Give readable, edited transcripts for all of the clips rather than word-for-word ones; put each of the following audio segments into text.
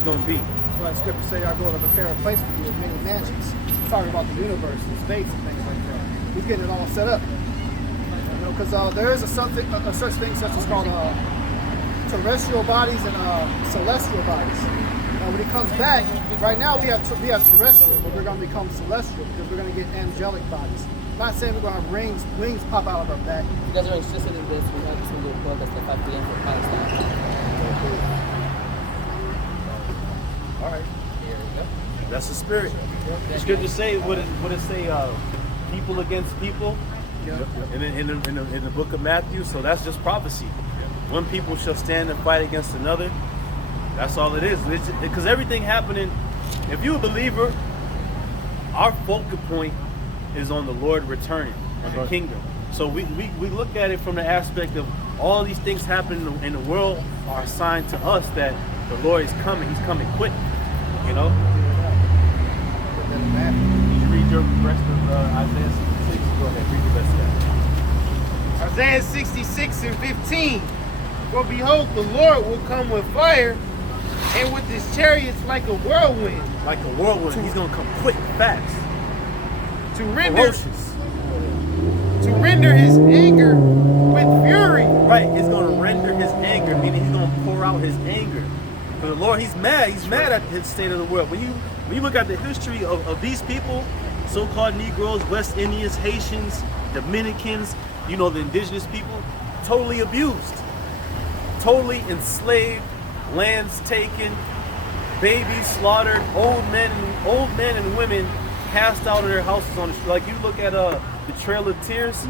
is going to be. That's why the scriptures say, "I go to prepare a place for you with many mansions." It's talking about the universe and space and things like that. He's getting it all set up. You know, because there is a such thing such as called terrestrial bodies and celestial bodies. When he comes back, right now we have terrestrial, but we're going to become celestial because we're going to get angelic bodies. I'm not saying we're going to have wings pop out of our back. You guys are interested in this? We have this little book that's the 5 p.m. for Palestine. All right. Here we go. That's the spirit. It's good to say, what it say, people against people in the book of Matthew. So that's just prophecy. One people shall stand and fight against another. That's all it is. Because everything happening, if you're a believer, our focal point is on the Lord returning, on the kingdom. So we look at it from the aspect of all these things happening in the world are a sign to us that the Lord is coming. He's coming quick, you know? Did you read your rest of Isaiah 66? Go ahead, read the rest of that. Isaiah 66 and 15. For behold, the Lord will come with fire, and with his chariots like a whirlwind. Like a whirlwind, he's gonna come quick, fast, to render ferocious. To render his anger with fury. Right, he's gonna render his anger, meaning he's gonna pour out his anger. For the Lord, he's mad. He's mad at his state of the world. When you look at the history of these people, so-called Negroes, West Indians, Haitians, Dominicans, you know, the indigenous people, totally abused, totally enslaved, lands taken, babies slaughtered, old men and women cast out of their houses on the street. Like you look at the Trail of Tears,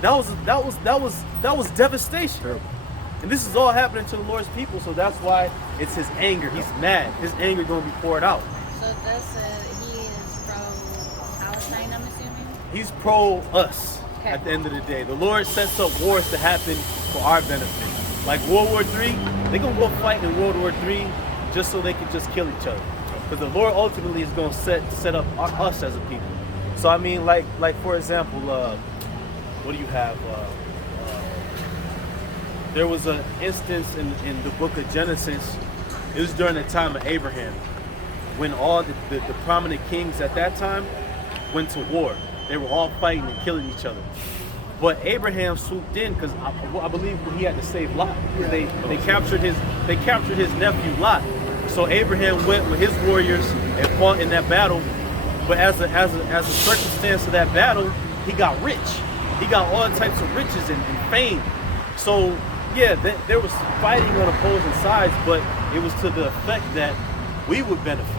that was devastation. Terrible. And this is all happening to the Lord's people, so that's why it's his anger. He's mad. His anger going to be poured out. So this he is pro-Palestine, I'm assuming? He's pro us. Okay. At the end of the day, the Lord sets up wars to happen for our benefit. Like World War III, they're going to go fight in World War III just so they can just kill each other. Because the Lord ultimately is going to set up us as a people. So I mean, like for example, what do you have? There was an instance in the book of Genesis. It was during the time of Abraham, when all the prominent kings at that time went to war. They were all fighting and killing each other. But Abraham swooped in because I believe he had to save Lot. They captured his nephew Lot. So Abraham went with his warriors and fought in that battle. But as a circumstance of that battle, he got rich. He got all types of riches and fame. So yeah, there was fighting on opposing sides, but it was to the effect that we would benefit.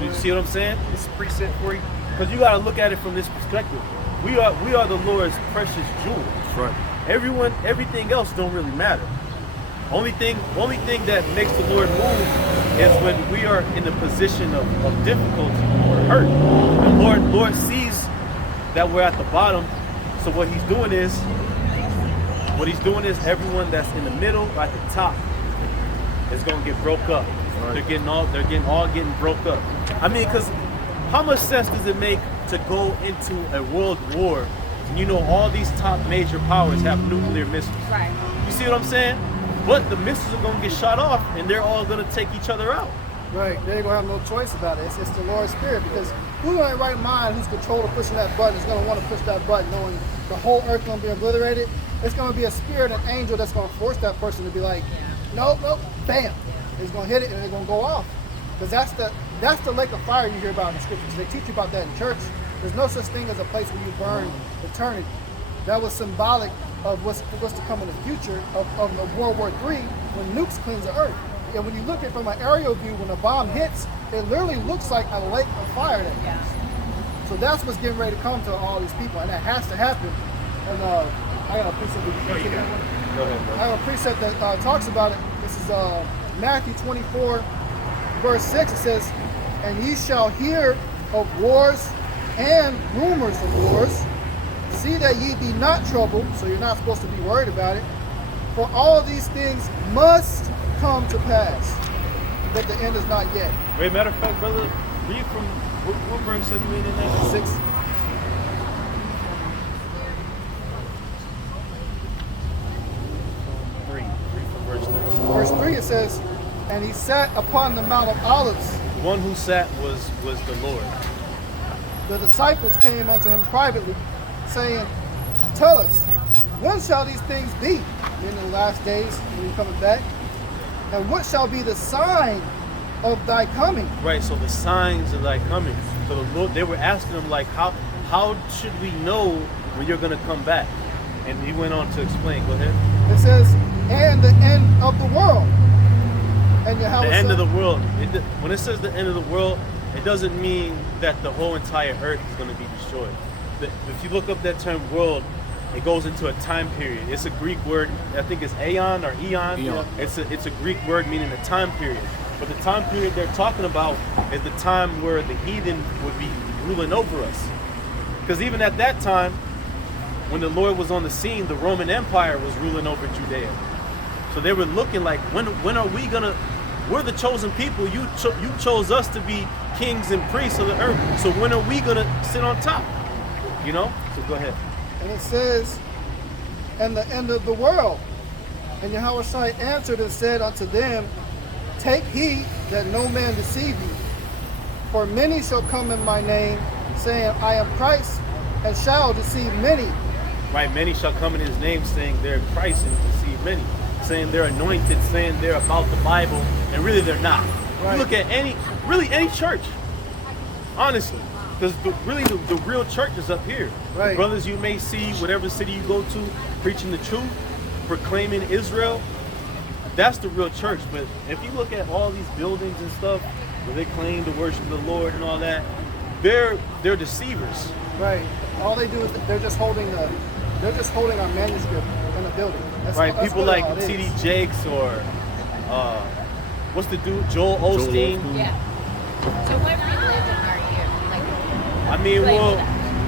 You see what I'm saying? It's a preset for you. Because you got to look at it from this perspective. We are the Lord's precious jewel. Right. Everything else don't really matter. Only thing that makes the Lord move is when we are in a position of difficulty or hurt. The Lord sees that we're at the bottom. So what he's doing is everyone that's in the middle or at the top is gonna get broke up. Right. They're all getting broke up. I mean, because how much sense does it make to go into a world war and you know all these top major powers have nuclear missiles? Right. You see what I'm saying? But the missiles are gonna get shot off and they're all gonna take each other out. Right, they ain't gonna have no choice about it. It's the Lord's Spirit, because who in their right mind who's controlling pushing that button is gonna want to push that button knowing the whole earth gonna be obliterated? It's gonna be a spirit, an angel that's gonna force that person to be like, nope, bam. It's gonna hit it and it's gonna go off. Because that's the lake of fire you hear about in the scriptures. They teach you about that in church. There's no such thing as a place where you burn eternity. That was symbolic of what's to come in the future of World War III when nukes cleanse the earth. And when you look at it from an aerial view, when a bomb hits, it literally looks like a lake of fire that comes. So that's what's getting ready to come to all these people, and that has to happen. And I got a precept. Go ahead, bro. I have a precept that talks about it. This is Matthew 24, verse 6. It says, "And ye shall hear of wars and rumors of wars. See that ye be not troubled," so you're not supposed to be worried about it. "For all these things must come to pass, but the end is not yet." Wait, matter of fact, brother, read from what verse are you in that? 6. Read from verse 3. Verse 3 it says, And he sat upon the Mount of Olives. The one who sat was the Lord. The disciples came unto him privately, saying, Tell us, when shall these things be? In the last days, when you coming back? And what shall be the sign of thy coming? Right, so the signs of thy coming. So the Lord, they were asking him, like, how should we know when you're going to come back? And he went on to explain. Go ahead. It says, and the end of the world. And Yahawah The end said, of the world. When it says the end of the world, it doesn't mean that the whole entire earth is going to be destroyed. If you look up that term world, it goes into a time period. It's a Greek word. I think it's aeon or eon. Eon. It's a Greek word meaning a time period. But the time period they're talking about is the time where the heathen would be ruling over us. Because even at that time, when the Lord was on the scene, the Roman Empire was ruling over Judea. So they were looking like, when are we gonna? We're the chosen people. You chose us to be kings and priests of the earth. So when are we gonna sit on top? You know. So go ahead. and it says, and the end of the world. And Yahawah answered and said unto them, Take heed that no man deceive you. For many shall come in my name, saying, I am Christ, and shall deceive many. Right, many shall come in his name, saying they're Christ, and deceive many. Saying they're anointed, saying they're about the Bible, and really they're not. Right. You look at any church, honestly, because the real church is up here. Right. The brothers you may see, whatever city you go to, preaching the truth, proclaiming Israel, that's the real church. But if you look at all these buildings and stuff, where they claim to worship the Lord and all that, they're deceivers. Right. All they do is they're just holding a manuscript in a building. Right, that's people really like all it T.D. is. Jakes or what's the dude, Joel Osteen. Yeah. So what religion are you? Like, I mean, well,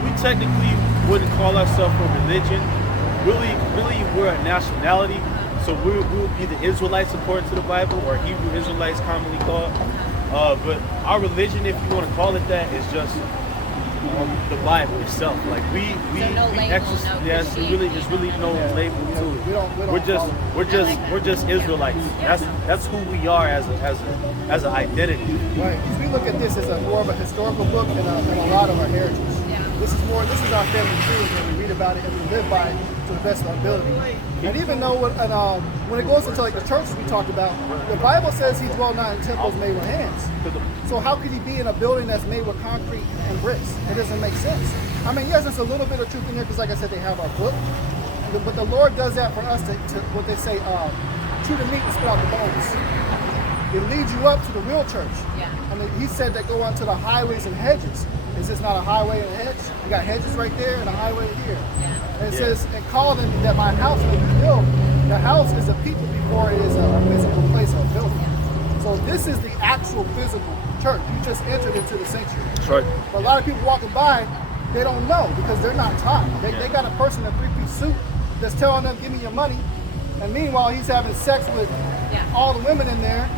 we technically wouldn't call ourselves a religion. Really, we're a nationality. So we would be the Israelites according to the Bible, or Hebrew Israelites commonly called. But our religion, if you want to call it that, is just the Bible itself. Like we no label, exercise. no Yeah, it's really no label to it. We don't We're just Israelites. That's who we are as an identity. Right. Because we look at this as more of a historical book and a lot of our heritage. Yeah. This is our family tree, and we read about it and we live by it to the best of our ability. And even though when it goes into like the churches we talked about, the Bible says he dwelt not in temples made with hands. So how could he be in a building that's made with concrete and bricks? It doesn't make sense. I mean, yes, there's a little bit of truth in there because, like I said, they have our book. But the Lord does that for us to what they say, chew the meat and spit out the bones. It leads you up to the real church. Yeah. I mean, he said that go onto the highways and hedges. Is this not a highway and a hedge? You got hedges right there and a highway here. Yeah. And it says, and call them that my house may be built. The house is a people before it is a physical place or a building. So this is the actual physical church. You just entered into the sanctuary. That's right. But a lot of people walking by, they don't know because they're not taught. They got a person in a three-piece suit that's telling them, give me your money. And meanwhile, he's having sex with all the women in there.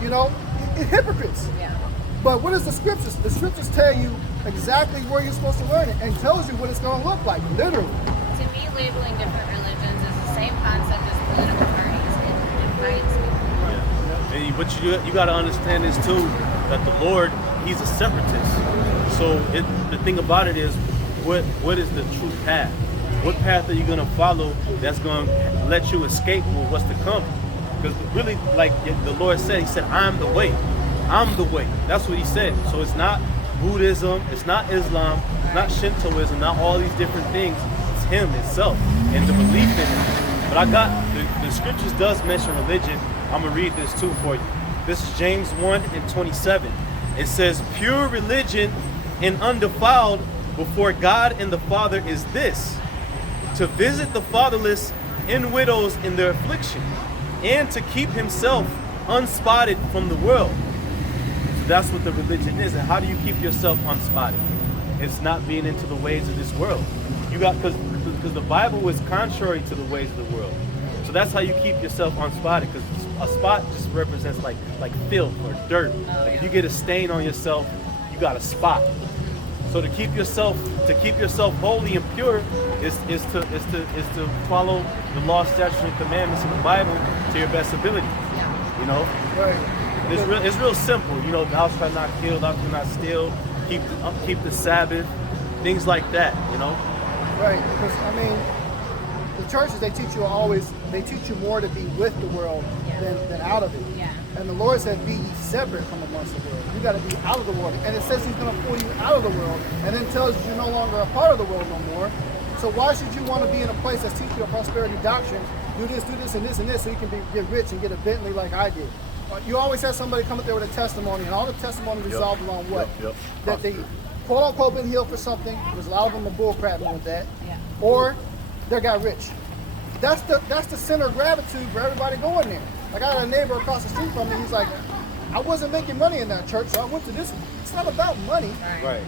You know, it's hypocrites. Yeah. But what is the scriptures? The scriptures tell you exactly where you're supposed to learn it and tells you what it's going to look like, literally. To me, labeling different religions is the same concept as political parties. It divides people. And what you got to understand is too that the Lord, he's a separatist. So the thing about it is, what is the true path? What path are you going to follow that's going to let you escape with what's to come? Because really, like the Lord said, he said, I'm the way. I'm the way. That's what he said. So it's not Buddhism, it's not Islam, it's not Shintoism, not all these different things. It's him itself and the belief in him. But I got, the scriptures does mention religion. I'm going to read this too for you. This is James 1:27. It says, pure religion and undefiled before God and the Father is this, to visit the fatherless and widows in their affliction, and to keep himself unspotted from the world. So that's what the religion is. And how do you keep yourself unspotted? It's not being into the ways of this world. You got, because the Bible is contrary to the ways of the world. So that's how you keep yourself unspotted, because a spot just represents like filth or dirt. Like if you get a stain on yourself, you got a spot. So to keep yourself holy and pure is to follow the law, statutes, and commandments in the Bible to your best ability. You know, Right. it's real simple. You know, thou shalt not kill, thou shalt not steal, keep the Sabbath, things like that. You know. Right. Because I mean, the churches they teach you more to be with the world than out of it. Yeah. And the Lord said, "Be ye separate from amongst the world." You got to be out of the world. And it says He's going to pull you out of the world, and then tells you you're no longer a part of the world no more. So why should you want to be in a place that's teaching you a prosperity doctrine? Do this, and this, so you can get rich and get a Bentley like I did. You always have somebody come up there with a testimony, and all the testimony resolved around what? That they quote unquote been healed for something. There's a lot of them are bull crapping with that, or they got rich. That's the center of gravity for everybody going there. Like I got a neighbor across the street from me. He's like, I wasn't making money in that church, so I went to this one. It's not about money. Right.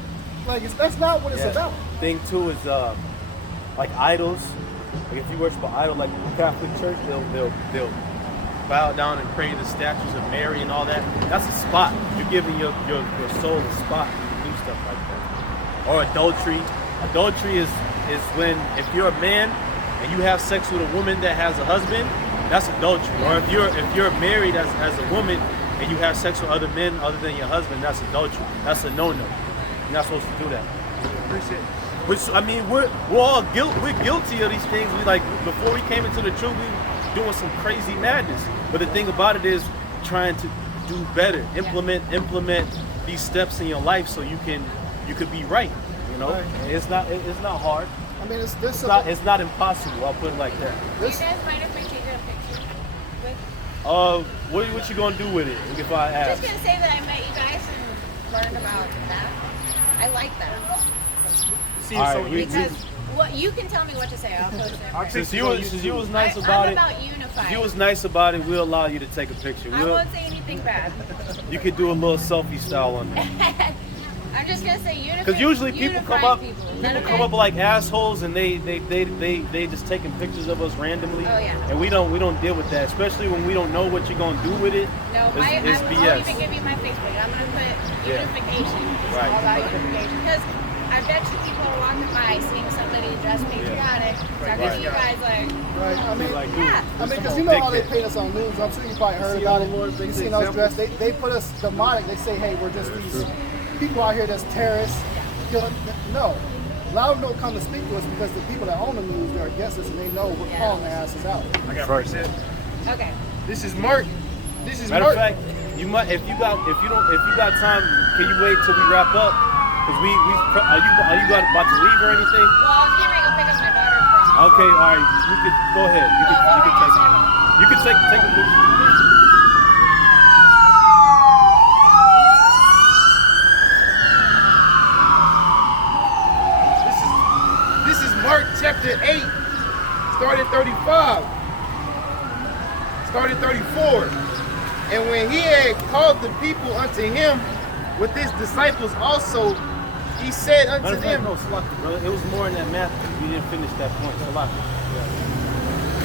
Like that's not what it's about. Thing too is like idols. Like if you worship an idol, like the Catholic Church, they'll bow down and pray to the statues of Mary and all that. That's a spot. You're giving your soul a spot to do stuff like that. Or adultery. Adultery is when if you're a man and you have sex with a woman that has a husband, that's adultery. Or if you're married as a woman and you have sex with other men other than your husband, that's adultery. That's a no-no. You're not supposed to do that. Appreciate it. Which I mean, we're all guilty of these things. We like before we came into the truth, we were doing some crazy madness. But the thing about it is trying to do better, implement these steps in your life so you could be right. You know, it's not hard. I mean, It's not impossible. I'll put it like that. Do you guys mind if I take a picture with? What you gonna do with it if I I'm ask? just gonna say that I met you guys and learned about that. I like that. See, All so right, Because what you can tell me what to say, I'll post it. Since you was nice about I'm it, about unified. you was nice about it. We'll allow you to take a picture. I won't say anything bad. You could do a little selfie style on there. I'm just gonna say unified. Because usually people come up Okay? like assholes and they just taking pictures of us randomly. Oh, yeah. And we don't deal with that, especially when we don't know what you're gonna do with it. No, It's I BS. won't even give you my Facebook. I'm gonna put unification. It's Right. all about unification. Because I bet you people are walking by seeing somebody dressed patriotic, talking to you guys like, right. I mean, Like, yeah. because you know how they paint us on news. I'm sure you probably heard about it. You've seen us dressed. They put us demonic. They say, hey, we're just these people out here that's terrorists. Killing. No. A lot of them don't come to speak to us because the people that own the news, they're against us and they know we're calling their asses out. I got first. Okay. This is Mark. This is Matter Mark. of fact, you might if you got time, can you wait till we wrap up? Because are you about to leave or anything? Well, I was getting ready to go pick up my daughter from. Okay, all right. You could go ahead. You can take a picture. This is Mark chapter 8, started 35, started 34. And when he had called the people unto him with his disciples also, he said unto them, No, Salaki, brother. It was more in that Matthew. You didn't finish that point. Salaki.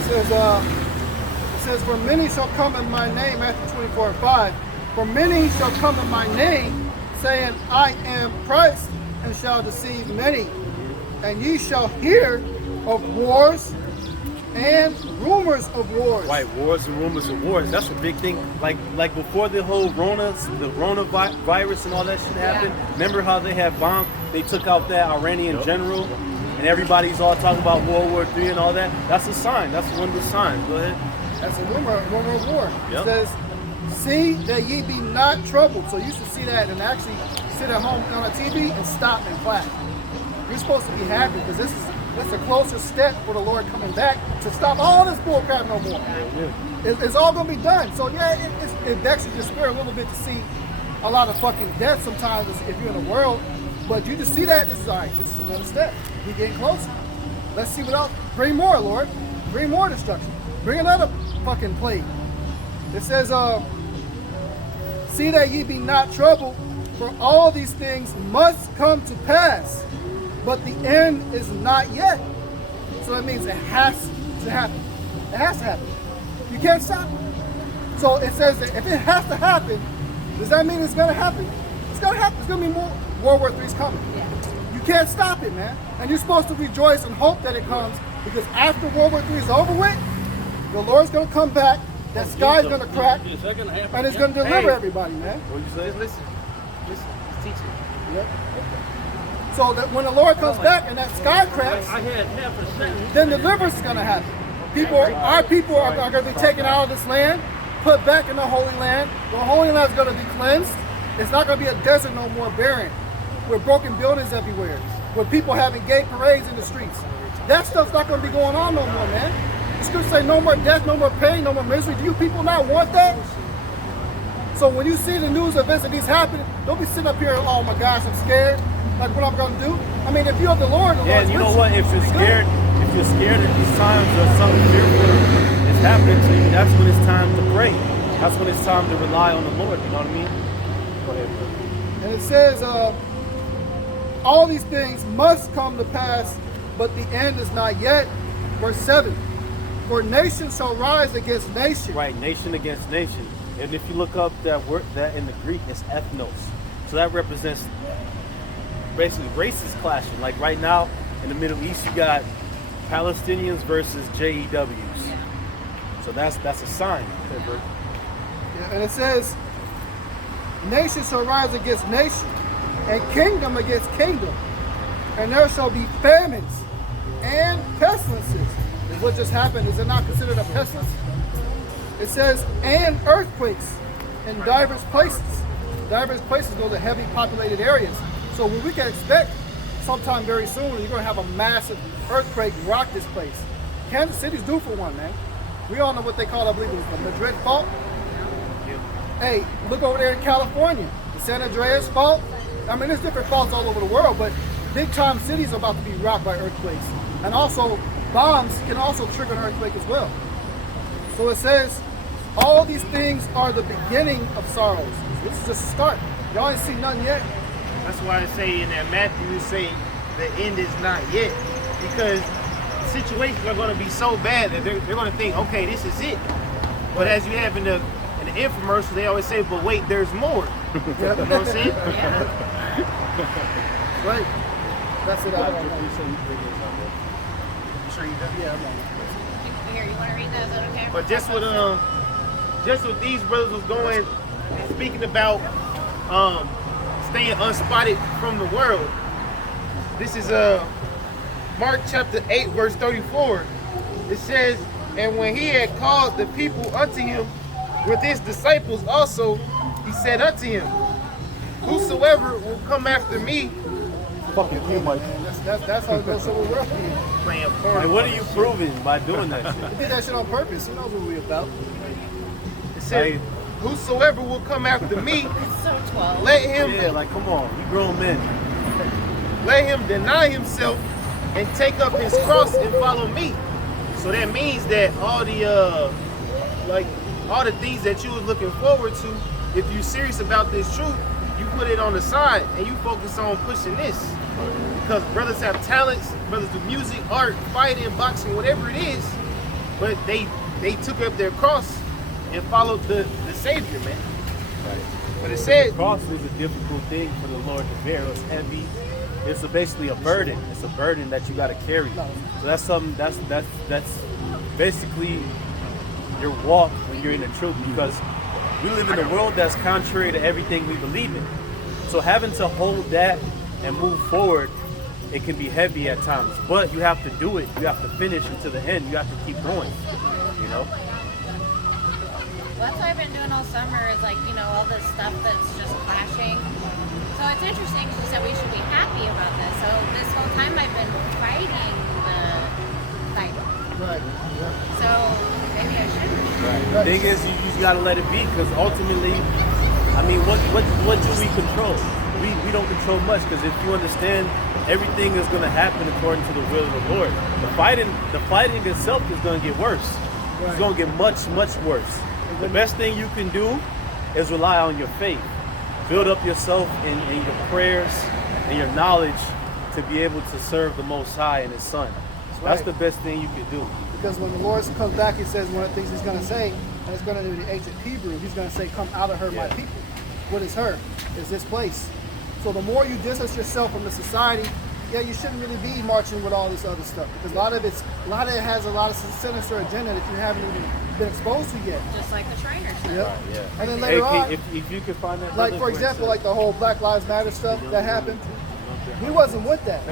It says, for many shall come in my name, Matthew 24:5. For many shall come in my name, saying, I am Christ, and shall deceive many. And ye shall hear of wars and rumors of wars. Right, wars and rumors of wars. That's a big thing. Like before the whole coronavirus and all that shit happened. Remember how they had bombed? They took out that Iranian general, and everybody's all talking about World War III and all that. That's a sign. That's one of the signs. Go ahead. That's a rumor of war. Yep. It says, see that ye be not troubled. So you should see that and actually sit at home on a TV and stop and clap. You're supposed to be happy because that's a closer step for the Lord coming back to stop all this bullcrap no more. It's all going to be done. So yeah, it vexes your spirit a little bit to see a lot of fucking death sometimes if you're in the world. But you just see that, this is all right. This is another step. We're getting closer. Let's see what else. Bring more, Lord. Bring more destruction. Bring another fucking plague. It says, see that ye be not troubled, for all these things must come to pass, but the end is not yet. So that means it has to happen. It has to happen. You can't stop it. So it says that if it has to happen, does that mean it's going to happen? It's going to happen. There's going to be more World War III's coming. Yeah. You can't stop it, man. And you're supposed to rejoice and hope that it comes, because after World War III is over with, the Lord's going to come back that sky is going to crack, and it's going to deliver everybody, man. What you say? Listen, he's teaching. Yep. So that when the Lord comes back and that sky cracks, then deliverance is going to happen. Our people are going to be taken out of this land, put back in the Holy Land. The Holy Land is going to be cleansed. It's not going to be a desert no more, barren, with broken buildings everywhere, with people having gay parades in the streets. That stuff's not going to be going on no more, man. The scripture say no more death, no more pain, no more misery. Do you people not want that? So when you see the news events of these happening, don't be sitting up here, oh my gosh, I'm scared. Like what I'm going to do? I mean, if you're of the Lord, Yeah, and you know what? If you're scared at these times or something fearful is happening to you, that's when it's time to pray. That's when it's time to rely on the Lord. You know what I mean? Go ahead, bro. And it says, all these things must come to pass, but the end is not yet. Verse 7. For nation shall rise against nation. Right, nation against nation. And if you look up that word, that in the Greek, it's ethnos. So that represents basically races clashing. Like right now in the Middle East, you got Palestinians versus JEWs. So that's a sign. Okay, bro. Yeah, and it says, nation shall rise against nation, and kingdom against kingdom. And there shall be famines and pestilences. And what just happened, is it not considered a pestilence? It says, and earthquakes in diverse places. Diverse places, those are heavy populated areas. So what we can expect sometime very soon, you're going to have a massive earthquake rock this place. Kansas City's due for one, man. We all know what they call, I believe it was the Madrid fault. Hey, look over there in California, the San Andreas fault. I mean, there's different faults all over the world, but big time cities are about to be rocked by earthquakes. And also, bombs can also trigger an earthquake as well. So it says, all these things are the beginning of sorrows. This is just a start. Y'all ain't seen nothing yet. That's why I say in that Matthew, you say the end is not yet. Because situations are going to be so bad that they're going to think, okay, this is it. But as you have in the infomercial, they always say, but wait, there's more. You know what I'm saying? Right. That's it. I don't know. You sure you done? Yeah, I'm on. Here, you want to read that? Is that okay? But just what these brothers was going, speaking about staying unspotted from the world. This is Mark chapter 8, verse 34. It says, and when he had called the people unto him with his disciples also, he said unto him, whosoever will come after me, Fucking you, Mike. That's how it goes over the world. playing Like, part. what are you proving by doing that shit? He did that shit on purpose. He knows what we're about. It said, whosoever will come after me, It's so 12. let him Yeah, like come on, we grown men. let him deny himself and take up his cross and follow me. So that means that all the things that you was looking forward to, if you're serious about this truth, you put it on the side and you focus on pushing this. Because brothers have talents, brothers do music, art, fighting, boxing, whatever it is, but they took up their cross and followed the Savior, man. Right. But it said, The cross is a difficult thing for the Lord to bear. It's heavy. It's basically a burden. It's a burden that you got to carry. So that's something that's basically your walk when you're in the truth, because we live in a world that's contrary to everything we believe in. So having to hold that and move forward, it can be heavy at times. But you have to do it. You have to finish until the end. You have to keep going. You know? What I've been doing all summer is like, all this stuff that's just clashing. So it's interesting because you said we should be happy about this. So this whole time I've been fighting the fight. Right. So maybe I shouldn't. The thing is, you just gotta let it be, because ultimately, I mean, what do we control? We don't control much, because if you understand, everything is gonna happen according to the will of the Lord. The fighting itself is gonna get worse. It's gonna get much, much worse. The best thing you can do is rely on your faith. Build up yourself in your prayers and your knowledge to be able to serve the Most High and His Son. That's the best thing you can do. Because when the Lord comes back, he says one of the things he's going to say, and it's going to be the ancient Hebrew, he's going to say, come out of her, my people. What is her? Is this place. So the more you distance yourself from the society yeah, you shouldn't really be marching with all this other stuff because a lot of it has a lot of sinister agenda that you haven't even been exposed to yet. Just like the Shriners. Yep. Yeah. And then Hey, later on, if you could find that, like brother, for where it example, says- like the whole Black Lives Matter stuff that happened, he wasn't with that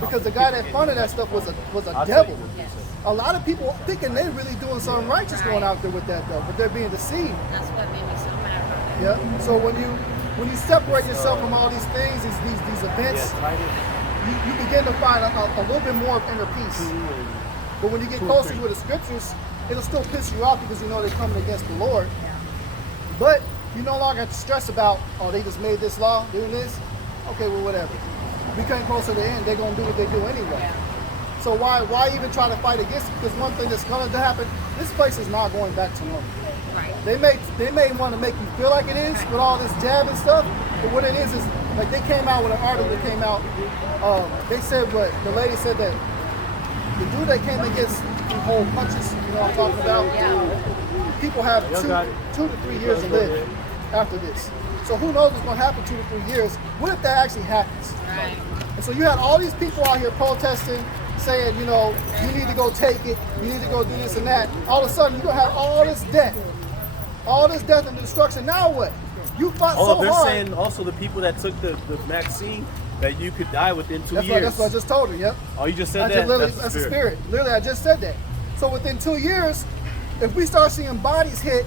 because the guy that funded that stuff was a I'll tell devil. you what it says. A lot of people thinking they're really doing something righteous going out there with that though, but they're being deceived. That's what made me so mad about it. Yeah. So when you separate yourself from all these things, these events, Yeah, Titus. you begin to find a little bit more of inner peace. But when you get closer to the scriptures, it'll still piss you off because you know they're coming against the Lord. But you no longer have to stress about, oh, they just made this law, doing this. Okay, well, whatever. We came closer to the end, they're going to do what they do anyway. Yeah. So why even try to fight against it? Because one thing that's going to happen, this place is not going back to normal. Right. They may want to make you feel like it is with all this jab and stuff, but what it is like they came out with an article that came out. They said what the lady said that the dude that came against the whole punches, you know what I'm talking about? Yeah. People have Y'all got it. 2 to 3 years to live after this. So who knows what's going to happen 2 to 3 years? What if that actually happens? Right. And so you had all these people out here protesting, saying, you know, you need to go take it, you need to go do this and that. All of a sudden, you're going to have all this death and destruction. Now what? You fought so They're hard. saying also the people that took the vaccine that you could die within 2 years. That's what I just told her, yep. Oh, you just said I that? just literally, That's that's the the spirit. spirit. Literally, I just said that. So within 2 years, if we start seeing bodies hit,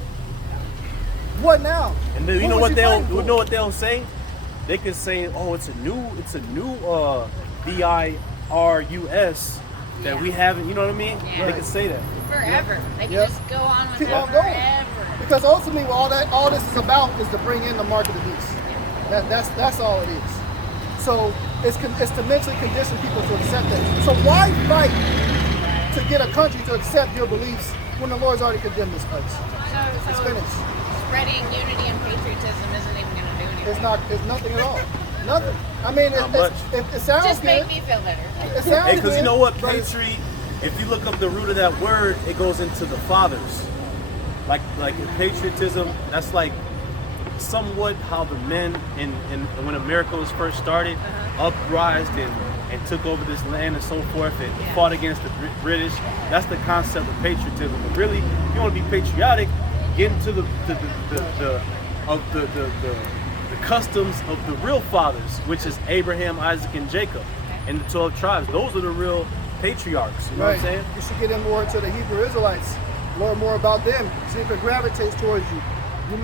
what now? And then, you What know was what they'll fighting you for? know what they'll say? They could say, "Oh, it's a new virus that we haven't." You know what I mean? Yeah. They could say that. Forever. They can Yep. just go on with Keep it on going. forever. Because ultimately, all this is about is to bring in the mark of the beast. That's all it is. So it's to mentally condition people to accept that. So why fight to get a country to accept your beliefs when the Lord's already condemned this place? It's So finished. spreading unity and patriotism isn't even going to do anything. It's nothing at all. Nothing. I mean, Not much. it sounds Just good. make me feel better. It sounds Hey, because you good, know what, but it's- patriot. If you look up the root of that word, it goes into the fathers. Like patriotism. That's like somewhat how the men in when America was first started, uprised and took over this land and so forth, and fought against the British. That's the concept of patriotism. But really, if you want to be patriotic, get into the customs of the real fathers, which is Abraham, Isaac, and Jacob, and the 12 tribes. Those are the real patriarchs. You know what I'm saying? You should get in more into the Hebrew Israelites, learn more about them, see if it gravitates towards you. You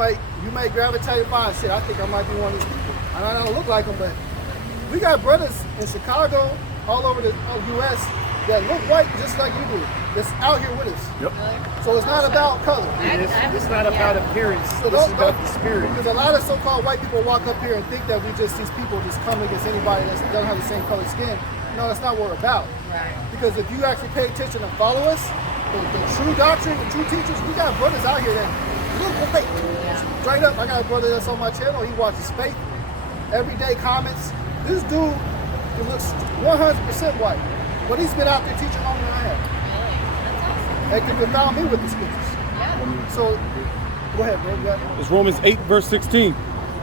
may gravitate and find, shit, I think I might be one of these people. I don't look like them, but we got brothers in Chicago, all over the U.S. that look white just like you do, that's out here with us. Yep. So it's not about color. It's not about appearance. So This is about the spirit. Because a lot of so-called white people walk up here and think that we just these people just come against anybody that doesn't have the same color skin. No, that's not what we're about. Right. Because if you actually pay attention and follow us, the true doctrine, the true teachers, we got brothers out here that look white. Straight up, I got a brother that's on my channel. He watches Faith, everyday comments. This dude, he looks 100% white, but he's been out there teaching longer than I have. Really? That's awesome. They can confound me with the scriptures. Yeah. So, go ahead, bro. You got it. It's Romans 8, verse 16.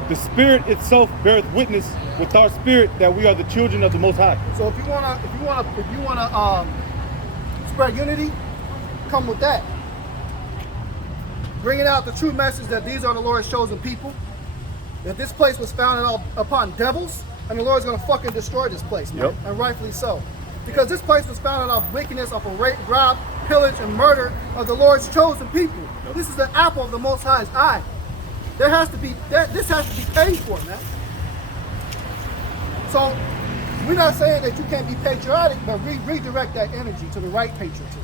The Spirit itself beareth witness with our spirit that we are the children of the Most High. So if you wanna spread unity, come with that. Bringing out the true message that these are the Lord's chosen people, that this place was founded upon devils, and the Lord's gonna fucking destroy this place, man. Yep. And rightfully so. Because this place was founded off wickedness, off of rape, rob, pillage, and murder of the Lord's chosen people. Yep. This is the apple of the Most High's eye. There has to be this has to be paid for, man. So we're not saying that you can't be patriotic, but redirect that energy to the right patriotism.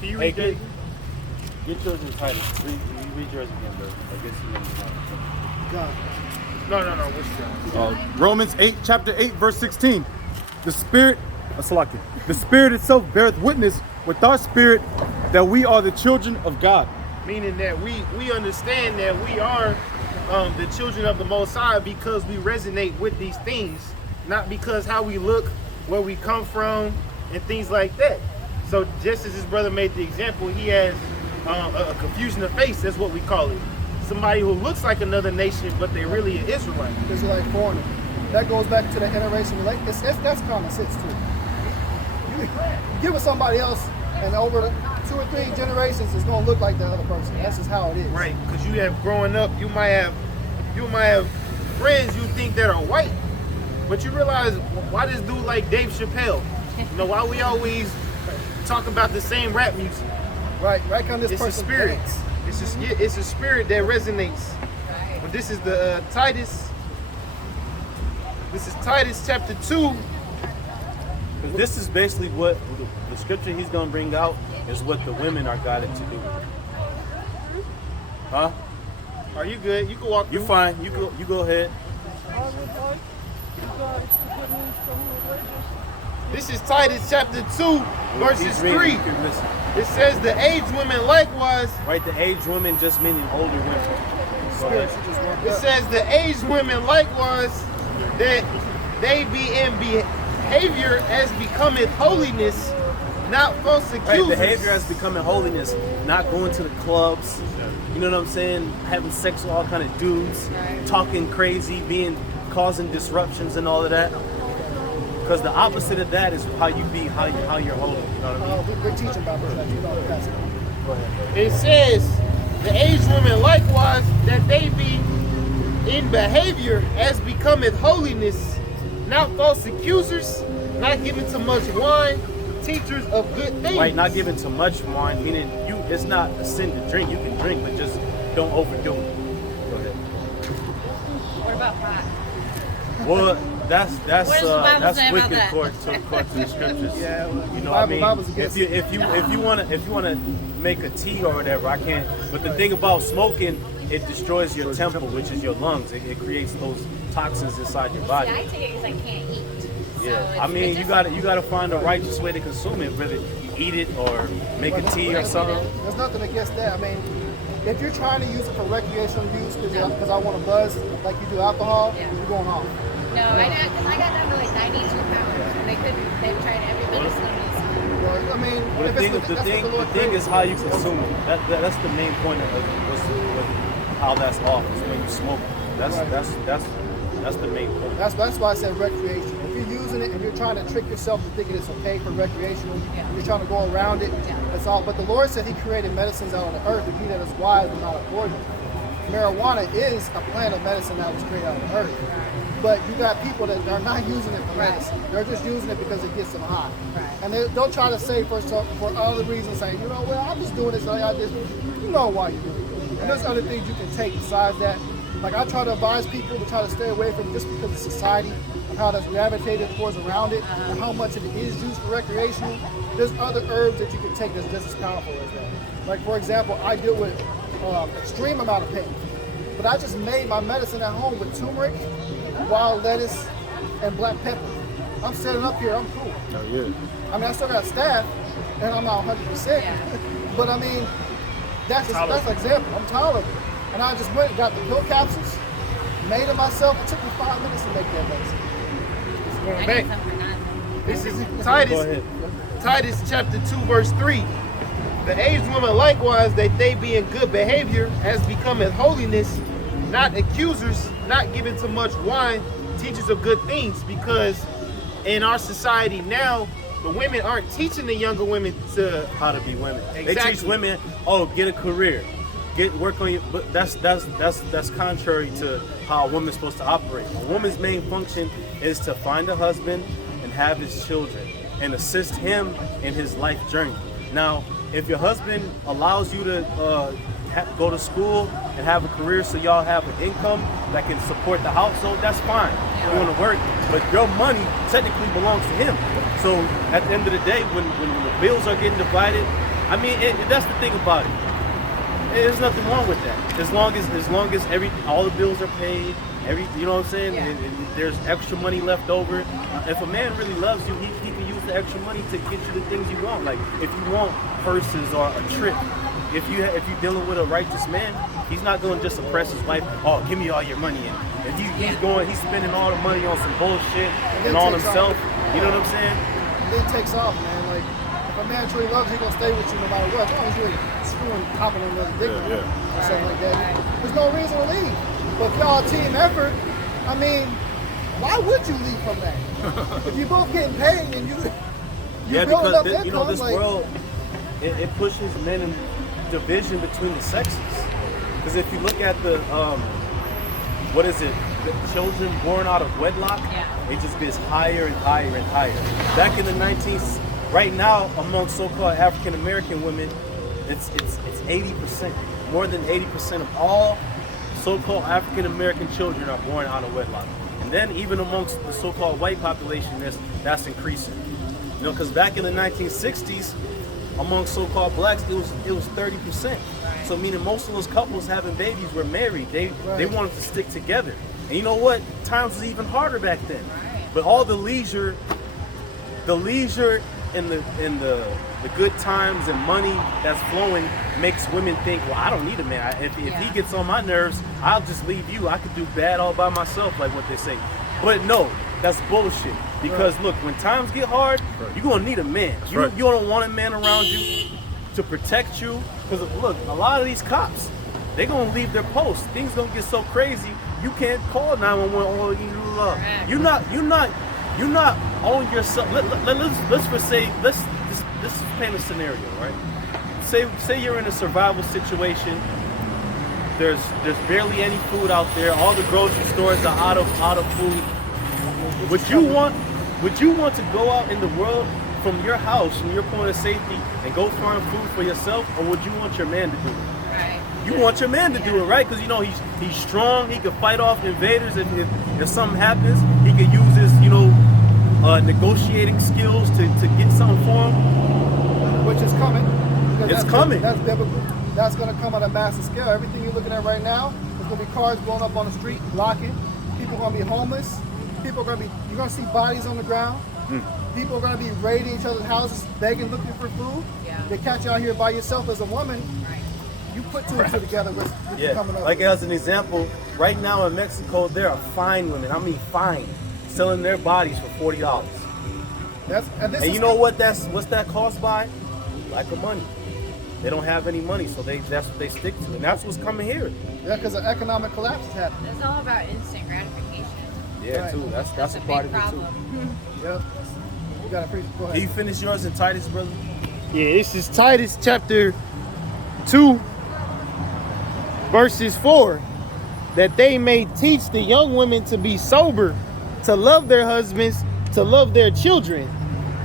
Can you Hey, read that? get yours in title. Read yours again, bro. I guess you know. God. No. What's that? Romans 8, chapter 8, verse 16. The Spirit itself beareth witness with our spirit that we are the children of God. Meaning that we understand that we are the children of the Most High because we resonate with these things, not because how we look, where we come from, and things like that. So just as his brother made the example, he has a confusion of face. That's what we call it. somebody who looks like another nation, but they really an Israelite. Israelite foreigner. That goes back to the interracial relationship. That's common sense too. You give it somebody else, and over the 2 or 3 generations, it's gonna look like the other person. That's just how it is. Right, because you have growing up, you might have friends you think that are white, but you realize why this dude like Dave Chappelle? You know, why we always talk about the same rap music? Right. Kind of this It's a person spirit. thinks. It's a spirit that resonates. But this is the Titus. This is Titus chapter 2. This is basically what the scripture he's going to bring out is what the women are guided to do. Huh? Are you good? You can walk. You're through. fine. You go ahead. This is Titus chapter 2, verses He's reading. 3. You can listen. It says the aged women likewise. Right, the aged women just meaning older women. Go ahead. It says the aged women likewise that they be in behavior as becometh holiness, not false Right, accusers. behavior as becoming holiness, not going to the clubs, you know what I'm saying, having sex with all kind of dudes, talking crazy, causing disruptions and all of that. Because the opposite of that is how you be, how you're holy. You know what I mean? We're teaching about that. You know, that's it. Go ahead. It says the aged women likewise that they be in behavior as becometh holiness, not false accusers, not given to much wine, teachers of good things. Right, not giving too much wine, meaning it's not a sin to drink. You can drink, but just don't overdo it. Go ahead. What about pot? Well, that's What does the Bible say about wicked that? according to the scriptures. Yeah, well, You know what I mean? Bible's against If you wanna make a tea or whatever, I can't. But the thing about smoking, it destroys your temple, which is your lungs. It creates those toxins inside your See, body. I take it because I can't eat. So Yeah, it's- I mean, it's you just- gotta find a righteous way to consume it, whether you eat it or make a tea or something. There's nothing against that. I mean, if you're trying to use it for recreational use because I want to buzz like you do alcohol, Yeah. you're going off. No, I got because I got down to like 92 pounds, and they couldn't. They tried every medicine on me. Well, I mean, Well, if the it's thing, what- the that's thing, what the Lord thing created. is how you consume it. That's the main point of how that's off is when you smoke. That's the main point. That's why I said recreation. If you're using it and you're trying to trick yourself to thinking it's okay for recreational, you're trying to go around it. That's all. But the Lord said He created medicines out on the earth, and He that is wise will not avoid them. Marijuana is a plant of medicine that was created out of the earth. But you got people that are not using it for medicine. They're just using it because it gets them high. And they'll try to say for other reasons, saying, you know, well, I'm just doing this. I just, you know why you're doing it. And there's other things you can take besides that. Like I try to advise people to try to stay away from just because of society and how that's gravitated towards around it and how much it is used for recreational. There's other herbs that you can take that's just as powerful as that. Like for example, I deal with extreme amount of pain, but I just made my medicine at home with turmeric, wild lettuce, and black pepper. I'm setting up here, I'm cool. Oh, yeah. I mean, I still got staff, and I'm not 100%. But I mean, that's an example. I'm tolerable. And I just went and got the pill capsules, made it myself. It took me 5 minutes to make that medicine. Going I back. need some for nothing. This is Go Titus, ahead. Titus chapter 2, verse 3. The aged women likewise that they be in good behavior as becometh holiness, not accusers, not given to much wine, teachers of good things. Because in our society now, the women aren't teaching the younger women to How to be women. They Exactly. teach women, get a career, work on your. But that's contrary to how a woman's supposed to operate. A woman's main function is to find a husband and have his children and assist him in his life journey. Now, if your husband allows you to go to school and have a career so y'all have an income that can support the household, that's fine. You want to work, but your money technically belongs to him. So at the end of the day, when the bills are getting divided, I mean, that's the thing about it. There's nothing wrong with that. As long as all the bills are paid, you know what I'm saying? And there's extra money left over. If a man really loves you, he can use the extra money to get you the things you want. Like if you want purses or a trip, if you're dealing with a righteous man, he's not going to just oppress his wife. Oh, give me all your money. And he's spending all the money on some bullshit and on himself. You know what I'm saying? And then it takes off, man. Like if a man truly loves you, he's gonna stay with you no matter what. As long as you ain't screwing, hopping on another dick or something like that. There's no reason to leave. But if y'all a team effort, I mean, why would you leave from that? If you both getting paid and you building up income, you know, this like, world, it pushes men in division between the sexes. Because if you look at the, what is it, the children born out of wedlock, it just gets higher and higher and higher. Back in the 19th, right now, among so-called African American women, it's 80%. More than 80% of all so-called African American children are born out of wedlock. And then even amongst the so-called white population, that's increasing. You know, because back in the 1960s, among so-called blacks, it was 30%. So meaning most of those couples having babies were married. They wanted to stick together. And you know what? Times was even harder back then. But all the leisure and the good times and money that's flowing makes women think, well, I don't need a man. If he gets on my nerves, I'll just leave you. I could do bad all by myself, like what they say. But no, that's bullshit. Because look, when times get hard, you're gonna need a man. You don't want a man around you to protect you. Because look, a lot of these cops, they're gonna leave their post. Things gonna get so crazy, you can't call 911. You're not on yourself. Let's paint a scenario, right? Say you're in a survival situation. There's barely any food out there. All the grocery stores are out of food. Would you want to go out in the world from your house, from your point of safety, and go find food for yourself, or would you want your man to do it? Right. You want your man to do it, right? Because you know he's strong. He can fight off invaders, and if something happens, he can use his negotiating skills to get something for him. which is coming. It's coming. That's biblical. That's going to come on a massive scale. Everything you're looking at right now, there's going to be cars blowing up on the street, blocking. People are going to be homeless. You're going to see bodies on the ground. People are going to be raiding each other's houses, begging, looking for food. Yeah. They catch you out here by yourself as a woman. Right. You put two and two together with coming up. Like as an example, right now in Mexico, there are fine women. I mean fine, selling their bodies for $40. And you know what's that caused by? Lack of money. They don't have any money, so that's what they stick to, and that's what's coming here. Yeah, because the economic collapse is happening. It's all about instant gratification. Yeah, Right. too. That's a a part big of it problem. too. Yep. You got to preach. Go ahead. Can you finish yours in Titus, brother? Yeah, this is Titus chapter 2, verses 4. That they may teach the young women to be sober, to love their husbands, to love their children,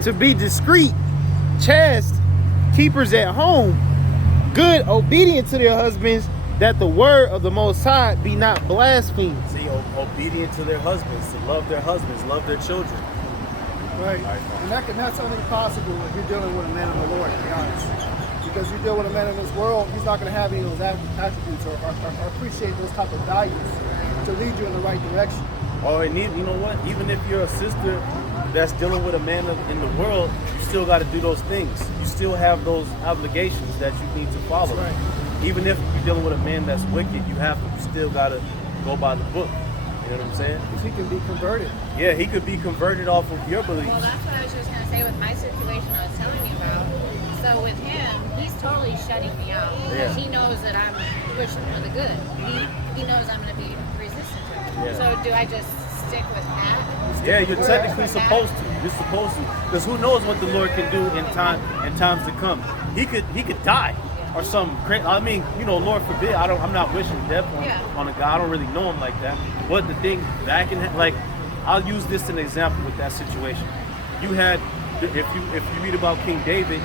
to be discreet, chaste, keepers at home, good, obedient to their husbands, that the word of the Most High be not blasphemed. See, obedient to their husbands, to love their children. Right. And that's only possible if you're dealing with a man of the Lord, to be honest. Because you deal with a man in this world, he's not going to have any of those attributes or appreciate those type of values to lead you in the right direction. Or you know what? Even if you're a sister that's dealing with a man in the world, you still got to do those things. You still have those obligations that you need to follow. Right. Even if you're dealing with a man that's wicked, you still got to go by the book. You know what I'm saying? Because he can be converted. Yeah, he could be converted off of your beliefs. Well, that's what I was just going to say with my situation I was telling you about. So with him, he's totally shutting me out. Yeah. He knows that I'm wishing for the good. He knows I'm going to be resistant to it. Yeah. So do I just stick with that? Yeah, you're technically supposed to. You're supposed to, because who knows what the Lord can do in times to come. He could die or something crazy. I mean, Lord forbid. I'm not wishing death on a guy. I don't really know him like that. But the thing that I'll use this as an example with that situation. You had, if you read about King David,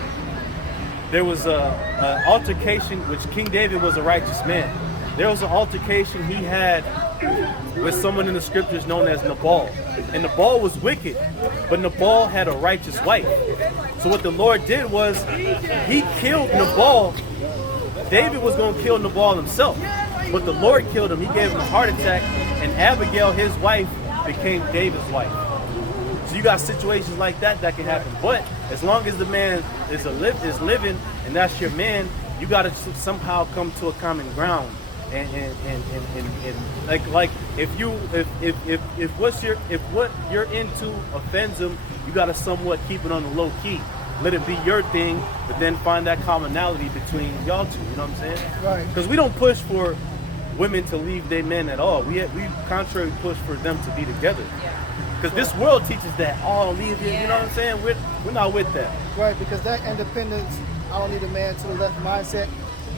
there was a altercation, which King David was a righteous man. There was an altercation he had with someone in the scriptures known as Nabal. And Nabal was wicked, but Nabal had a righteous wife. So what the Lord did was he killed Nabal. David was going to kill Nabal himself, but the Lord killed him. He gave him a heart attack, and Abigail, his wife, became David's wife. So you got situations like that can happen. But as long as the man is living, and that's your man, you got to somehow come to a common ground. And like if what you're into offends him, you got to somewhat keep it on the low key. let it be your thing, but then find that commonality between y'all two. You know what I'm saying? Right. Because we don't push for women to leave their men at all. We contrary push for them to be together. Because this world teaches that, oh, leave you. You know what I'm saying? We're not with that. Right, because that independence, I don't need a man to the left mindset,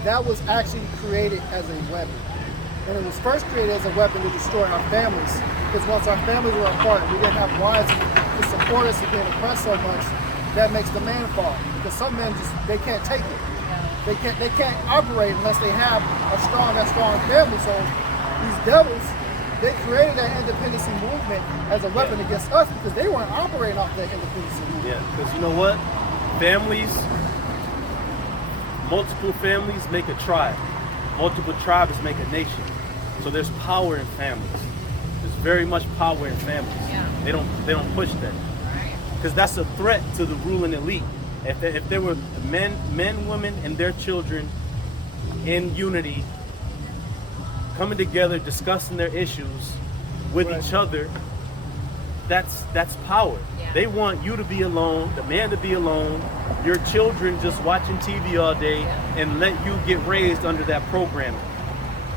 that was actually created as a weapon. And it was first created as a weapon to destroy our families. Because once our families were apart, we didn't have wives to support us and being oppressed so much, that makes the man fall. Because some men they can't take it. They can't operate unless they have a strong family. So these devils, they created that independency movement as a weapon against us because they weren't operating off that independency movement. Yeah, because you know what? Multiple families make a tribe. Multiple tribes make a nation. So there's power in families. There's very much power in families. Yeah. They don't push that. Because that's a threat to the ruling elite. If there were men, women, and their children in unity, coming together, discussing their issues with each other, that's power. Yeah. They want you to be alone, the man to be alone, your children just watching TV all day, and let you get raised under that programming.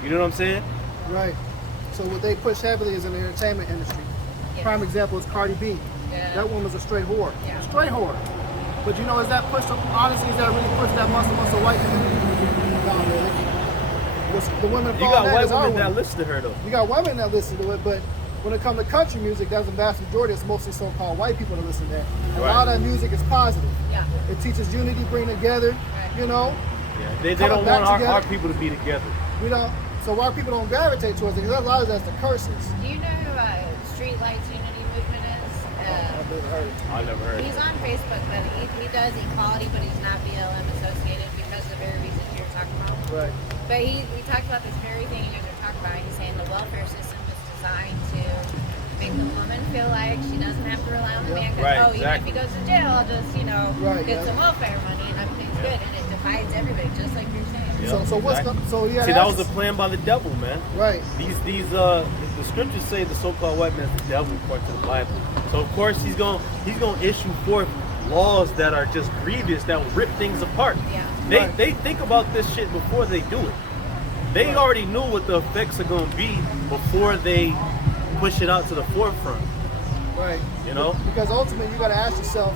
You know what I'm saying? Right. So what they push heavily is in the entertainment industry. Prime example is Cardi B. That woman's a straight whore. Straight whore. But you know, is that push, honestly, is that really push that muscle white community? No, really. The women You got white women that listen to her though. You got women that listen to it, but when it comes to country music, that's the vast majority. It's mostly so-called white people that listen to that. And a lot of that music is positive. Yeah. It teaches unity, bring together, you know. Yeah. They don't want our people to be together. We don't. So why people don't gravitate towards it? Because a lot of that's the curses. Do you know who Street Lights Unity Movement is? I never heard. He's on Facebook, but he does equality, but he's not BLM associated because of the very reason you're talking about. Right. But he talks about this very thing you guys are talking about. He's saying the welfare system is designed to make the woman feel like she doesn't have to rely on the man. Because, even if he goes to jail, I'll just, get some welfare money and everything's good. And it divides everybody, just like you're saying. Yeah, so what's See, that was a plan by the devil, man. Right. The scriptures say the so-called white man is the devil according to the Bible. So of course he's gonna issue forth laws that are just grievous, that will rip things apart. Yeah. They think about this shit before they do it. They already knew what the effects are gonna be before they push it out to the forefront. Right. You know? Because ultimately you gotta ask yourself,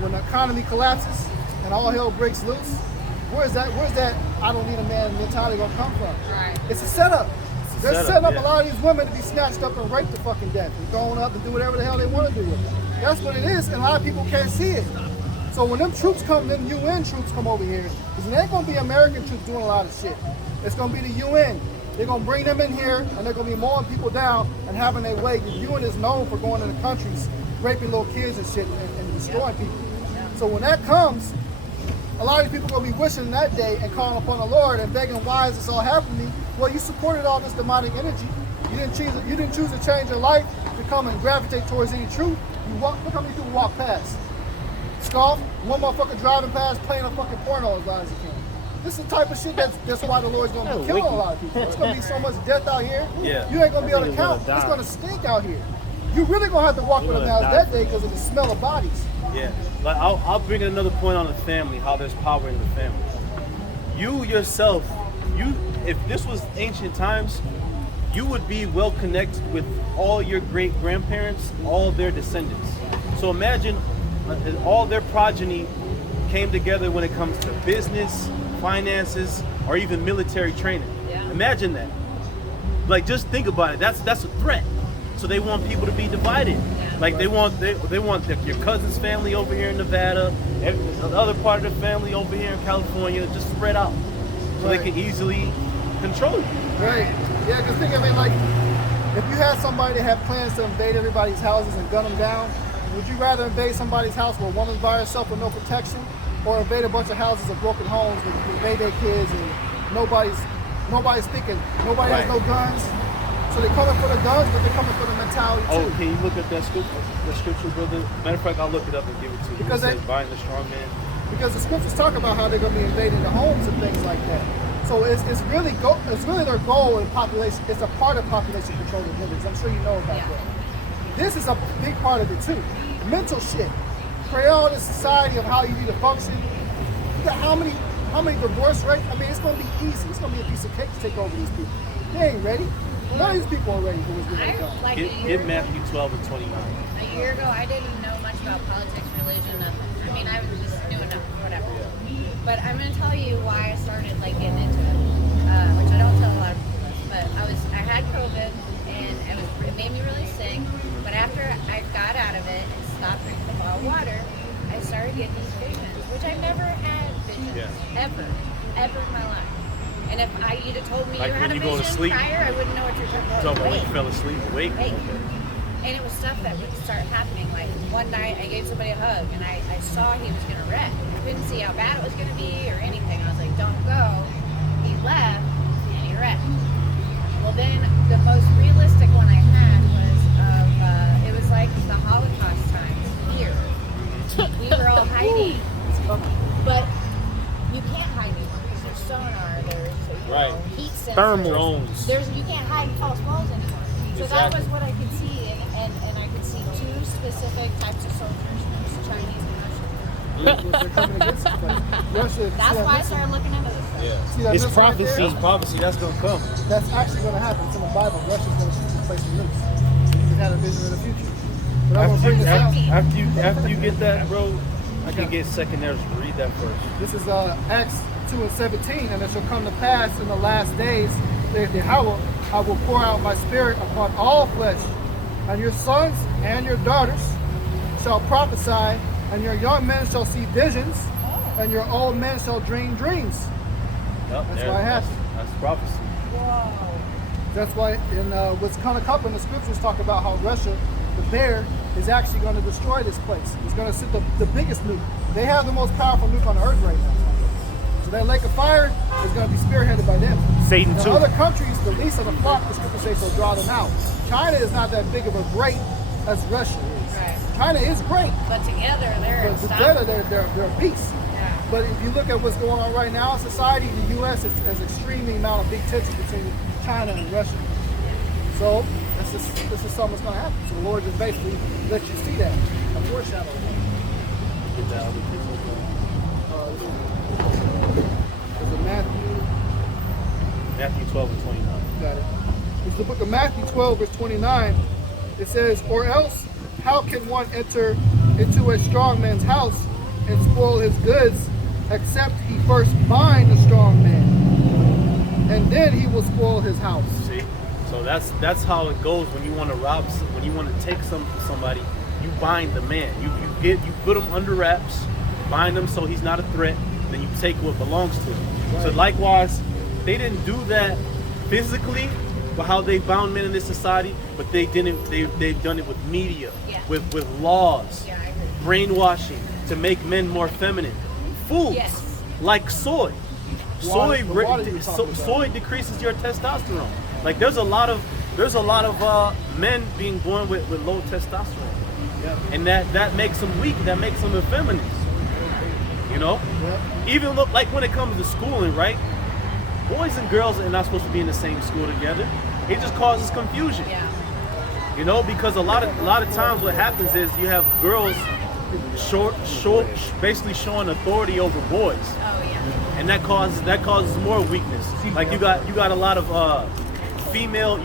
when the economy collapses and all hell breaks loose, where's that I don't need a man mentality gonna come from? Right. It's a setup. They're setting up a lot of these women to be snatched up and raped to fucking death and thrown up and do whatever the hell they want to do with it. That's what it is, and a lot of people can't see it. So when them troops come, them UN troops come over here, because it ain't gonna be American troops doing a lot of shit. It's gonna be the UN. They're gonna bring them in here, and they're gonna be mowing people down and having their way. The UN is known for going into countries, raping little kids and shit, and destroying people. So when that comes, a lot of people are going to be wishing that day and calling upon the Lord and begging, why is this all happening to me? Well, you supported all this demonic energy. You didn't choose to change your life to come and gravitate towards any truth. Look how many people walk past. Scoff, one motherfucker driving past, playing a fucking porno as loud as he can. This is the type of shit that's why the Lord's going to be killing a lot of people. There's going to be so much death out here, you ain't going to be able to count. It's going to stink out here. You really going to have to walk with a mask that day because of the smell of bodies. Yeah, but I'll bring another point on the family, how there's power in the family. You yourself, if this was ancient times, you would be well connected with all your great grandparents, all their descendants. So imagine all their progeny came together when it comes to business, finances, or even military training. Yeah. Imagine that. Like, just think about it. That's a threat. So they want people to be divided. Like they want your cousin's family over here in Nevada, the other part of the family over here in California, just spread out, so they can easily control you. Right. Yeah, because think of it like, if you had somebody that had plans to invade everybody's houses and gun them down, would you rather invade somebody's house where a woman's by herself with no protection, or invade a bunch of houses of broken homes with baby kids and nobody's speaking, nobody has no guns? So they're coming for the guns, but they're coming for the mentality too. Oh, can you look at that scripture, brother? Matter of fact, I'll look it up and give it to you. Because it says, buying the strong man. Because the scriptures talk about how they're going to be invading the homes and things like that. So it's really their goal in population. It's a part of population control of villages. I'm sure you know about that. This is a big part of it too. Mental shit. create all this society of how you need to function. You got how many divorce rates? I mean, it's going to be easy. It's going to be a piece of cake to take over these people. They ain't ready. None of these people are ready for what's going to come. Like a year Get Matthew 12 and 29. A year ago, I didn't know much about politics, religion, nothing. I mean, I was just doing it, whatever. But I'm going to tell you why I started like getting into it, which I don't tell a lot of people this. But I had COVID, and it made me really sick. But after I got out of it and stopped drinking the bottled water, I started getting these visions, which I never had visions ever in my life. And if you'd have told me Like you had when a you go to vision sleep? prior, I wouldn't know what you're talking Talking about. about when you fell asleep, awake. And it was stuff that would start happening. Like one night I gave somebody a hug and I saw he was going to wreck. I couldn't see how bad it was going to be or anything. I was like, don't go. He left and he wrecked. Well, then the most realistic one I had was it was like the Holocaust times here. We were all hiding. But you can't hide anymore because there's sonar, there's heat sensors. Thermal drones. You can't hide false walls anymore. So that was what I could see, and I could see two specific types of soldiers, Chinese and Russian. They're coming against us, but Russia. That's why I started looking into this stuff. See that It's missile right there? prophecy. It's prophecy that's gonna come. That's actually going to happen. It's in the Bible. Russia's going to shoot this place with nukes. You can have a vision of the future. But I'm going to bring this out. After you get that, bro, I can get second there. Read that first. This is Acts 2 and 17, and it shall come to pass in the last days, saith Yahawah, I will pour out my spirit upon all flesh, and your sons and your daughters shall prophesy, and your young men shall see visions, and your old men shall dream dreams. Yep, That's why it happened. That's prophecy. Whoa. That's why in what's kind of couple in the scriptures talk about how Russia, the bear, is actually going to destroy this place. It's going to sit the biggest nuke. They have the most powerful nuke on the earth right now. So that lake of fire is going to be spearheaded by them. Satan The too. other countries, the least of the flock, the scripture says, shall draw them out. China is not that big of a great as Russia is. Right. China is great, But together, they're but together unstoppable. they're beasts. Yeah. But if you look at what's going on right now in society, the U.S. has extremely amount of big tension between China and Russia. So this is something that's going to happen. So the Lord just basically lets you see that, a foreshadow. Get that other Is it Matthew? Matthew 12 and 29. Got it. It's the book of Matthew 12, verse 29. It says, or else, how can one enter into a strong man's house and spoil his goods, except he first bind the strong man, and then he will spoil his house. See, so that's how it goes when you want to rob, when you want to take something from somebody. You bind the man. You put him under wraps, bind him so he's not a threat. Then you take what belongs to him. So likewise, they didn't do that physically, but how they bound men in this society, but they didn't. They've done it with media, with laws, Yeah, I agree. brainwashing to make men more feminine. Foods Yes. like soy. Water you're talking about. Soy decreases your testosterone. Like there's a lot of men being born with low testosterone, and that makes them weak. That makes them effeminate. You know, even look like when it comes to schooling, right? Boys and girls are not supposed to be in the same school together. It just causes confusion. Yeah. You know, because a lot of times what happens is you have girls basically showing authority over boys, Oh, yeah. and that causes more weakness. Like you got a lot of female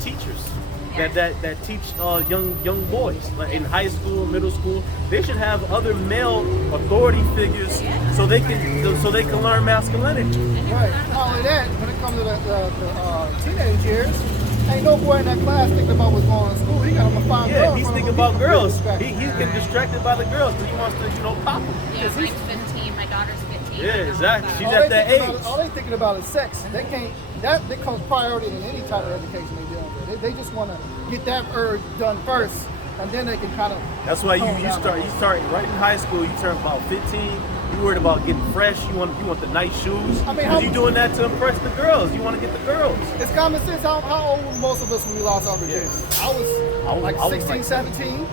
teachers that teach young boys, like in high school, middle school. They should have other male authority figures so they can learn masculinity. Right. Not only that, when it comes to the teenage years, ain't no boy in that class thinking about what's going on in school. He got him a fine girl. Yeah, in he's front of thinking him. about He's girls. distracted. He's getting distracted by the girls because he wants to, pop them. Yeah, mine's 15. My daughter's 15. Yeah, exactly. She's All at they that thinking age. all they thinking about is sex. They can't. That becomes priority in any type of education they deal with. They just want to get that urge done first, and then they can kind of. That's why you start right in high school. You turn about 15. You worried about getting fresh. You want the nice shoes. I mean, Because you doing that to impress the girls. You want to get the girls. It's common sense. How old were most of us when we lost our virginity? I was like 16, 17.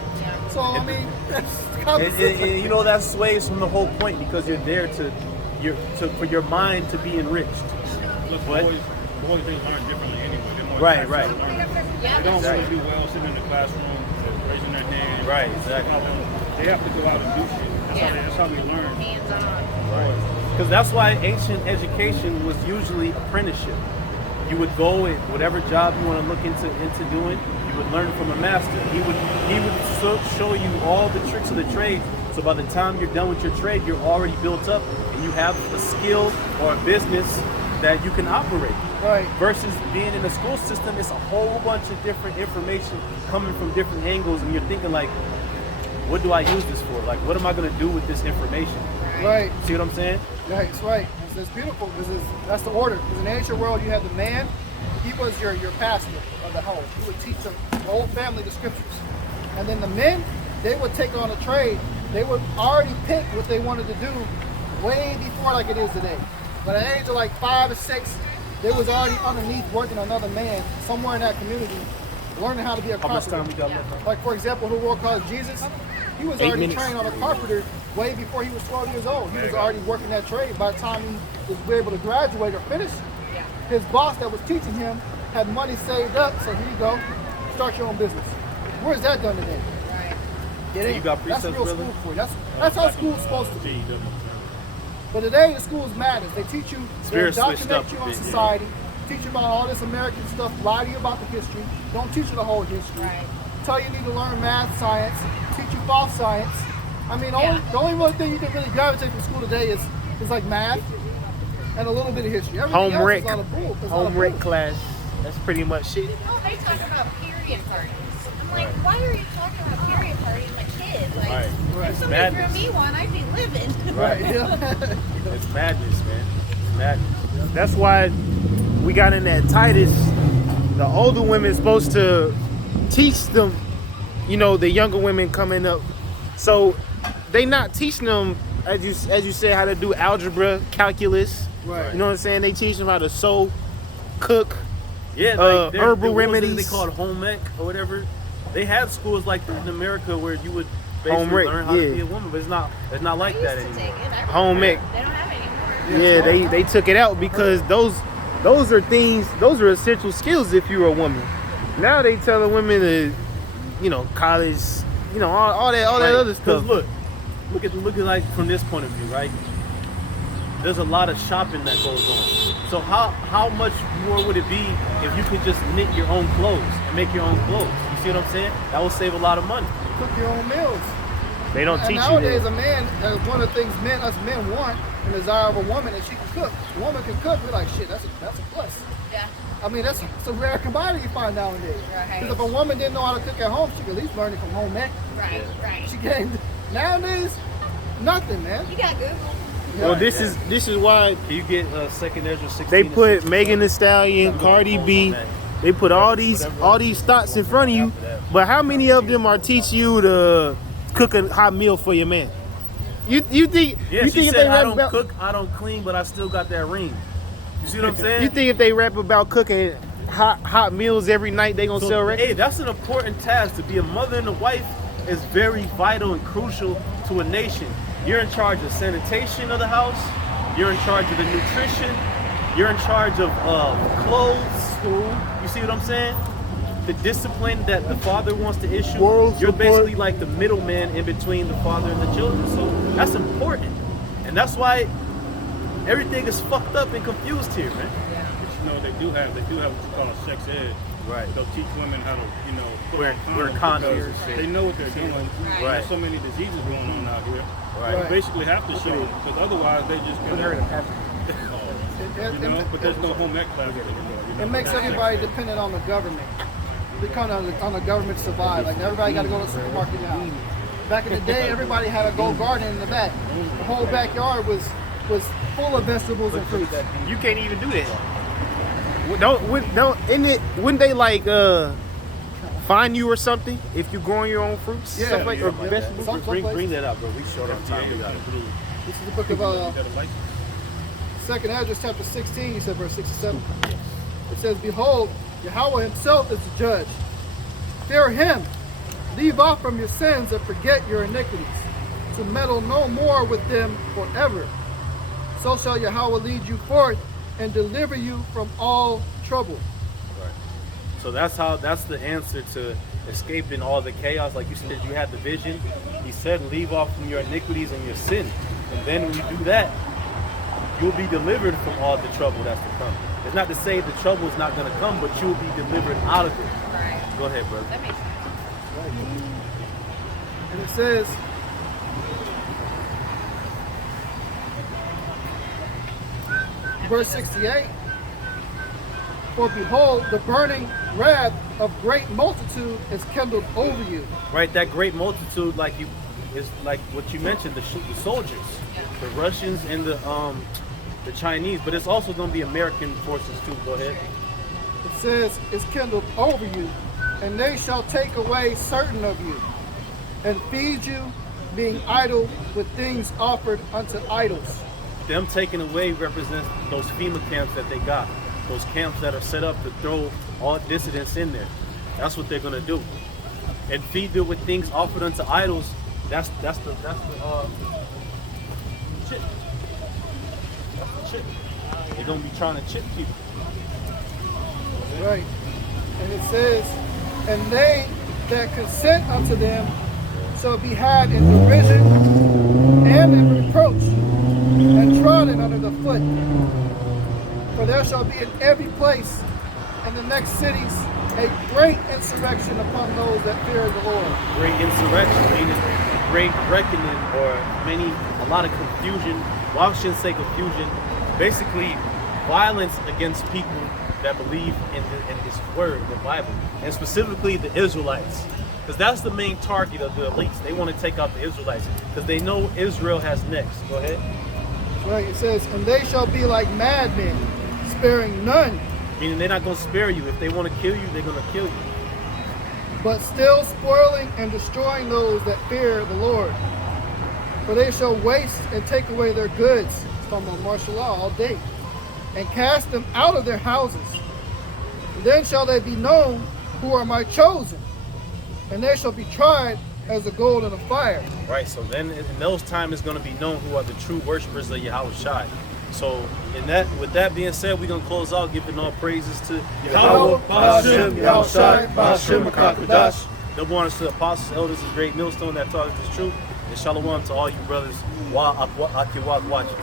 So I mean, that's common sense. And you know that sways from the whole point because you're there for your mind to be enriched. Look, What? boys they learn differently anyway. They're more Right, natural right. learners. Yeah, They don't Exactly. want to do well sitting in the classroom, raising their hand. Right, exactly. They have to go out and do shit. That's how we learn. Hands-on. Because that's why ancient education was usually apprenticeship. You would go at whatever job you want to look into doing. You would learn from a master. He would show you all the tricks of the trade. So by the time you're done with your trade, you're already built up and you have a skill or a business that you can operate. Right. Versus being in the school system, it's a whole bunch of different information coming from different angles, and you're thinking like, what do I use this for? Like, what am I going to do with this information? Right. See what I'm saying? Right, that's right. That's beautiful. That's the order. Because in the ancient world, you had the man. He was your pastor of the home. He would teach the whole family the scriptures. And then the men, they would take on a trade. They would already pick what they wanted to do way before like it is today. But at the age of like 5 or 6, they was already underneath working another man somewhere in that community, learning how to be a How much carpenter. time we got left? Like for example, who world called Jesus, he was 8 already minutes. trained on a carpenter way before he was 12 years old. He was already working that trade. By the time he was able to graduate or finish, his boss that was teaching him had money saved up. So here you go, start your own business. Where's that done today? Get in. You got That's precepts, real brother? school for you. That's how school's supposed to be. But today the schools matters. They teach you, they Spirit switched document up you a on bit, yeah. society, teach you about all this American stuff, lie to you about the history, don't teach you the whole history. Right. Tell you need to learn math, science, teach you false science. I mean, the only real thing you can really gravitate from school today is like math and a little bit of history. Everything else Homework, is out of bull. It's out of homework bull. class. That's pretty much it. Oh, they talk about period parties. I'm like, why are you talking about period parties? I'm a kid. Like, Right. if somebody Madness. threw me one, I'd be living. Right. Yeah. It's madness, man. It's madness. That's why we got in that Titus. The older women supposed to teach them, the younger women coming up. So they not teaching them, as you said, how to do algebra, calculus. Right. You know what I'm saying? They teach them how to sew, cook. Yeah, Herbal what was it remedies. They called home ec or whatever. They had schools like that in America where you would Home basically rec, learn how to yeah. be a woman, but it's not like I that used to anymore. take it. I Home remember. ec. They don't have it anymore. Yeah, they took it out because those are essential skills if you're a woman. Now they telling women to, college, all that other stuff. Because look at like from this point of view, right? There's a lot of shopping that goes on. So how much more would it be if you could just knit your own clothes and make your own clothes? You see what I'm saying? That would save a lot of money. Cook your own meals. They don't And teach you nowadays, that. a man, one of the things us men want and desire of a woman is she can cook. A woman can cook. We're like, shit, that's a plus. Yeah. I mean, that's a rare commodity you find nowadays. Right. Because if a woman didn't know how to cook at home, she could at least learn it from home ec. Right. She came. Nowadays, nothing, man. You got Google. Well, this is why Can you get second Ezra 16? they and put 16? Megan Thee Stallion, Cardi B. They put all these thoughts in front of you, but how many of them are teaching you to cook a hot meal for your man? You think Yeah, you she think if said they I rap don't about cook, I don't clean, but I still got that ring. You see what I'm saying? you think if they rap about cooking hot meals every night they gonna sell records? Hey, that's an important task. To be a mother and a wife is very vital and crucial to a nation. You're in charge of sanitation of the house. You're in charge of the nutrition. You're in charge of clothes, school. You see what I'm saying? The discipline that the father wants to issue. Moral You're support. basically like the middleman in between the father and the children. So that's important. And that's why everything is fucked up and confused here, man. But they do have what you call sex ed. Right. They'll teach women how to, put Wear on condoms. because they know what they're doing. Right. There's so many diseases going on out here. Right. You basically have to show them because otherwise they just but there's no home ec classes anymore. It makes everybody dependent on the government. They kind of on the government to survive. Like everybody got to go to the supermarket now. Back in the day, everybody had a gold garden in the back. The whole backyard was full of vegetables and fruits. You can't even do that. Wouldn't they like fine you or something if you growing your own fruits? Yeah. Stuff like or Yeah. vegetables? Some Bring places. that up, bro. We short on time. We got it. This is the book of Got a license. 2nd Ezra chapter 16, he said, verse 67. It says, behold, Yahawah himself is the judge. Fear him. Leave off from your sins and forget your iniquities, to meddle no more with them forever. So shall Yahawah lead you forth and deliver you from all trouble. So that's the answer to escaping all the chaos. Like you said, you had the vision. He said, leave off from your iniquities and your sin. And then when you do that, you'll be delivered from all the trouble that's to come. It's not to say the trouble is not going to come, but you'll be delivered out of it. Right. Go ahead, brother. That makes sense. And it says, verse 68, for behold, the burning wrath of great multitude is kindled over you. Right, that great multitude, like you, is like what you mentioned, the soldiers, the Russians and the Chinese, but it's also going to be American forces too. Go ahead. It says, is kindled over you, and they shall take away certain of you, and feed you, being idle with things offered unto idols. Them taking away represents those FEMA camps that they got, those camps that are set up to throw all dissidents in there. That's what they're gonna do, and feed them with things offered unto idols. That's the chip. That's the chip. They're gonna be trying to chip people. Right. And it says, and they that consent unto them shall be had in derision and in reproach, and trodden under the foot. For there shall be in every place in the next cities a great insurrection upon those that fear the Lord. Great insurrection, meaning great reckoning, or a lot of confusion. Well, I shouldn't say confusion. Basically, violence against people that believe in His word, the Bible, and specifically the Israelites. Because that's the main target of the elites. They want to take out the Israelites because they know Israel has next. Go ahead. Right, it says, and they shall be like madmen, sparing none, Meaning they're not going to spare you. If they want to kill you, they're going to kill you. but still spoiling and destroying those that fear the Lord. For they shall waste and take away their goods, from the martial law all day, and cast them out of their houses. And then shall they be known who are my chosen, and they shall be tried as the gold in the fire. Right, so then in those times it's going to be known who are the true worshipers of YAHAWASHI. So with that being said, we're going to close out giving all praises to Yahawah, bahasham, Yahawashi, bahasham, Akakadash. Double honors to the apostles, elders, and great millstone that taught us this truth. And shalom to all you brothers while watching.